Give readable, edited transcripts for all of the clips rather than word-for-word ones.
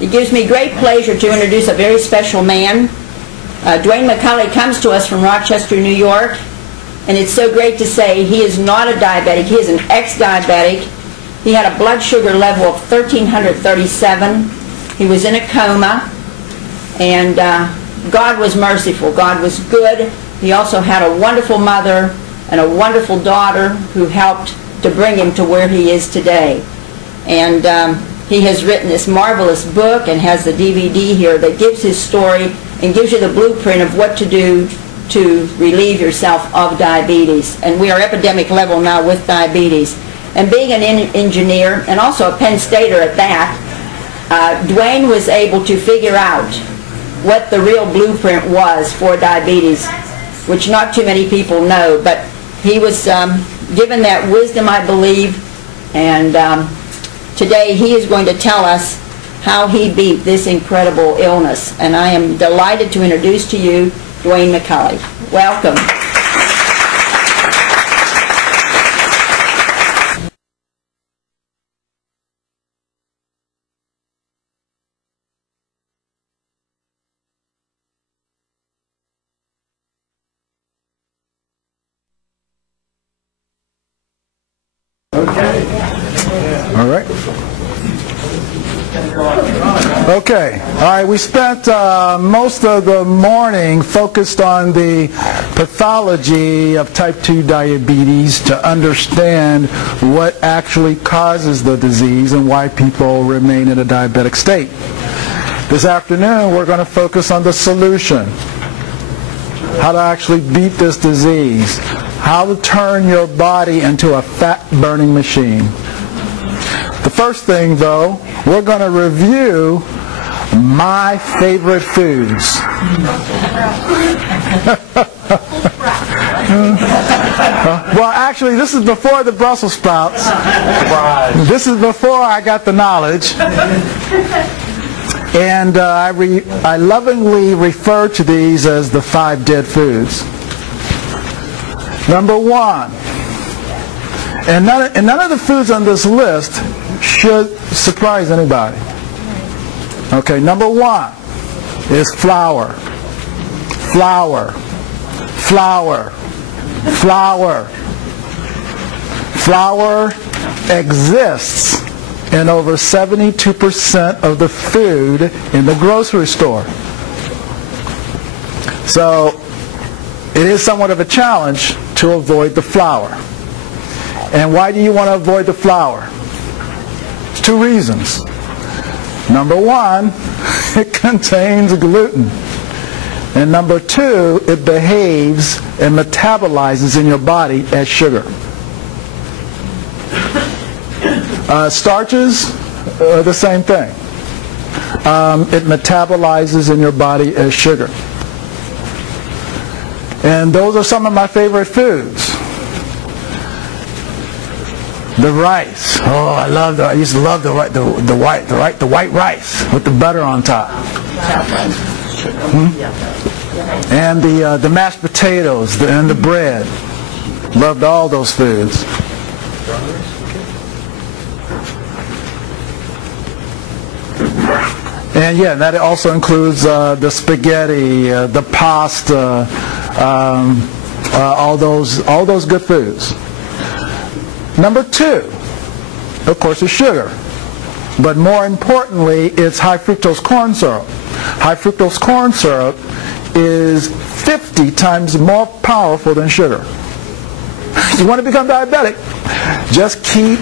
It gives me great pleasure to introduce a very special man. DeWayne McCulley comes to us from Rochester, New York, and it's so great to say he is not a diabetic. He is an ex-diabetic. He had a blood sugar level of 1,337. He was in a coma, and God was merciful. God was good. He also had a wonderful mother and a wonderful daughter who helped to bring him to where he is today. And he has written this marvelous book and has the DVD here that gives his story and gives you the blueprint of what to do to relieve yourself of diabetes. And we are epidemic level now with diabetes. And being an engineer, and also a Penn Stater at that, DeWayne was able to figure out what the real blueprint was for diabetes, which not too many people know. But he was given that wisdom, I believe, and today he is going to tell us how he beat this incredible illness. And I am delighted to introduce to you DeWayne McCulley. Welcome. All right. Okay. All right. We spent most of the morning focused on the pathology of type 2 diabetes to understand what actually causes the disease and why people remain in a diabetic state. This afternoon, we're going to focus on the solution. How to actually beat this disease. How to turn your body into a fat-burning machine. The first thing, though, we're going to review my favorite foods. Well, actually, this is before the Brussels sprouts. This is before I got the knowledge. And I lovingly refer to these as the 5 dead foods. Number 1, and none of the foods on this list should surprise anybody. Okay, number 1 is flour. Flour. Flour. Flour. Flour exists in over 72% of the food in the grocery store. So it is somewhat of a challenge to avoid the flour. And why do you want to avoid the flour? 2 reasons. Number 1, it contains gluten. And number 2, it behaves and metabolizes in your body as sugar. Starches are the same thing. It metabolizes in your body as sugar. And those are some of my favorite foods. The rice. Oh, I used to love the white rice with the butter on top. And the mashed potatoes and the bread. Loved all those foods. And yeah, that also includes the spaghetti, the pasta, all those good foods. Number 2, of course, is sugar. But more importantly, it's high fructose corn syrup. High fructose corn syrup is 50 times more powerful than sugar. You want to become diabetic? Just keep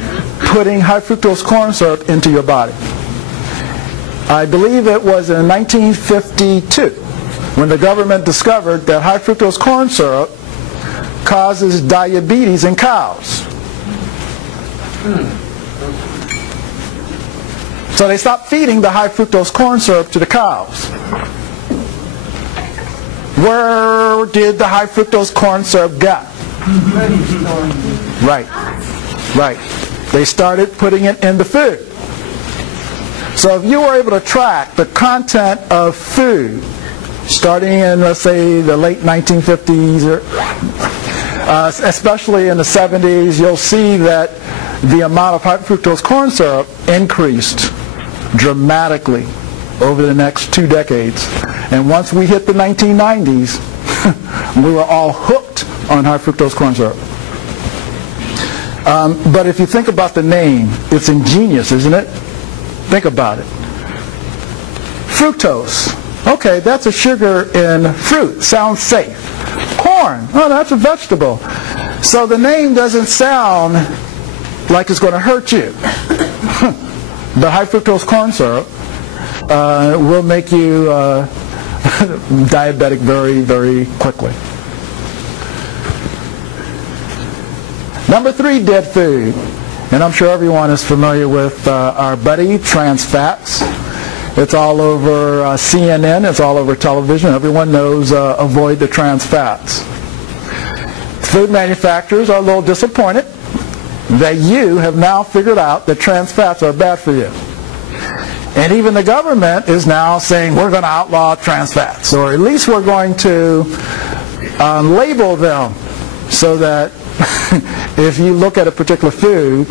putting high fructose corn syrup into your body. I believe it was in 1952 when the government discovered that high fructose corn syrup causes diabetes in cows. So they stopped feeding the high fructose corn syrup to the cows. Where did the high fructose corn syrup go? Right. They started putting it in the food. So if you were able to track the content of food starting in, let's say, the late 1950s, especially in the 70s, you'll see that the amount of high fructose corn syrup increased dramatically. over the next 2 decades. And once we hit the 1990s, we were all hooked on high fructose corn syrup. But if you think about the name, it's ingenious, isn't it? Think about it. Fructose. Okay, that's a sugar in fruit. Sounds safe. Corn. Oh, that's a vegetable. So the name doesn't sound like it's going to hurt you. The high fructose corn syrup will make you diabetic very, very quickly. Number 3, dead food. And I'm sure everyone is familiar with our buddy, trans fats. It's all over CNN. It's all over television. Everyone knows avoid the trans fats. Food manufacturers are a little disappointed that you have now figured out that trans fats are bad for you. And even the government is now saying we're going to outlaw trans fats, or at least we're going to label them so that if you look at a particular food,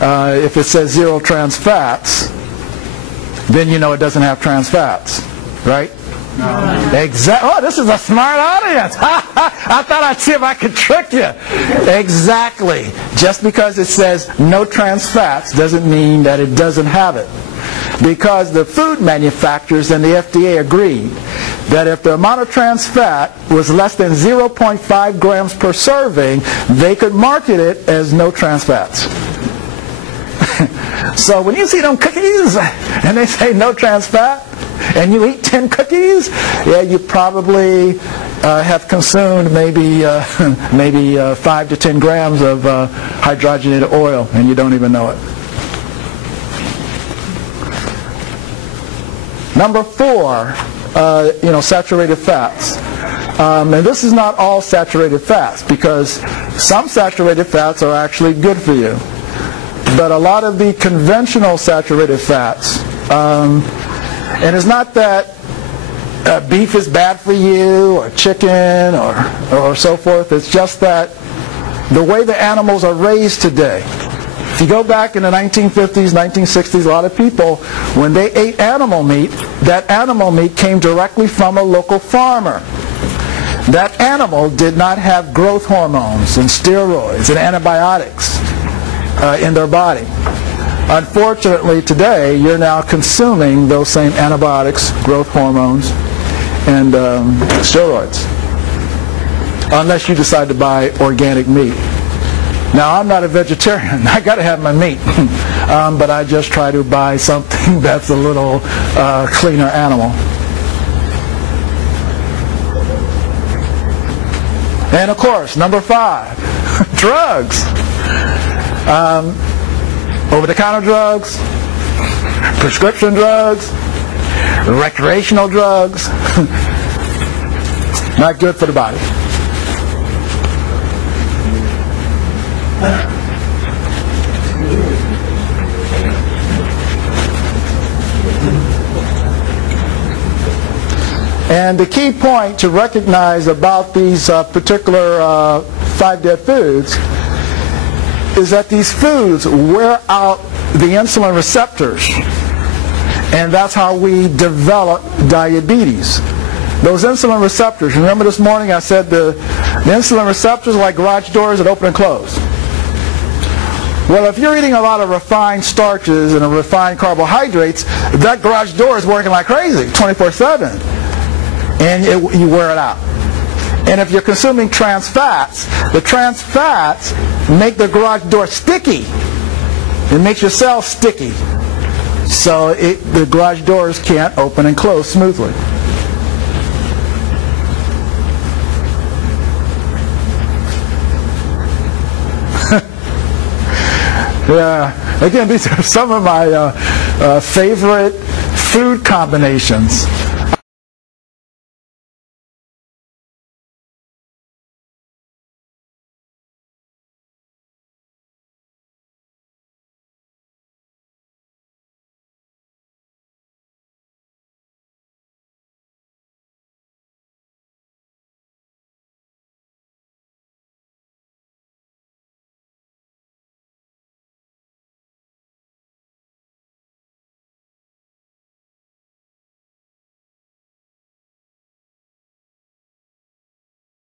if it says 0 trans fats, then you know it doesn't have trans fats, right? No. Exactly. Oh, this is a smart audience. I thought I'd see if I could trick you. Exactly. Just because it says no trans fats doesn't mean that it doesn't have it. Because the food manufacturers and the FDA agreed that if the amount of trans fat was less than 0.5 grams per serving, they could market it as no trans fats. So when you see them cookies and they say no trans fat, and you eat 10 cookies, yeah, you probably have consumed maybe 5 to 10 grams of hydrogenated oil, and you don't even know it. Number 4, saturated fats. And this is not all saturated fats, because some saturated fats are actually good for you. But a lot of the conventional saturated fats, and it's not that beef is bad for you, or chicken, or so forth. It's just that the way the animals are raised today. If you go back in the 1950s, 1960s, a lot of people, when they ate animal meat, that animal meat came directly from a local farmer. That animal did not have growth hormones and steroids and antibiotics in their body. Unfortunately, today, you're now consuming those same antibiotics, growth hormones, and steroids, unless you decide to buy organic meat. Now, I'm not a vegetarian. I got to have my meat, but I just try to buy something that's a little cleaner animal. And of course, number 5, drugs. Over-the-counter drugs, prescription drugs, recreational drugs, not good for the body. And the key point to recognize about these particular 5 dead foods is that these foods wear out the insulin receptors, and that's how we develop diabetes. Those insulin receptors, remember this morning I said the insulin receptors are like garage doors that open and close. Well, if you're eating a lot of refined starches and refined carbohydrates, that garage door is working like crazy 24/7, and you wear it out. And if you're consuming trans fats, the trans fats make the garage door sticky. It makes your cells sticky. So the garage doors can't open and close smoothly. Yeah. Again, these are some of my favorite food combinations.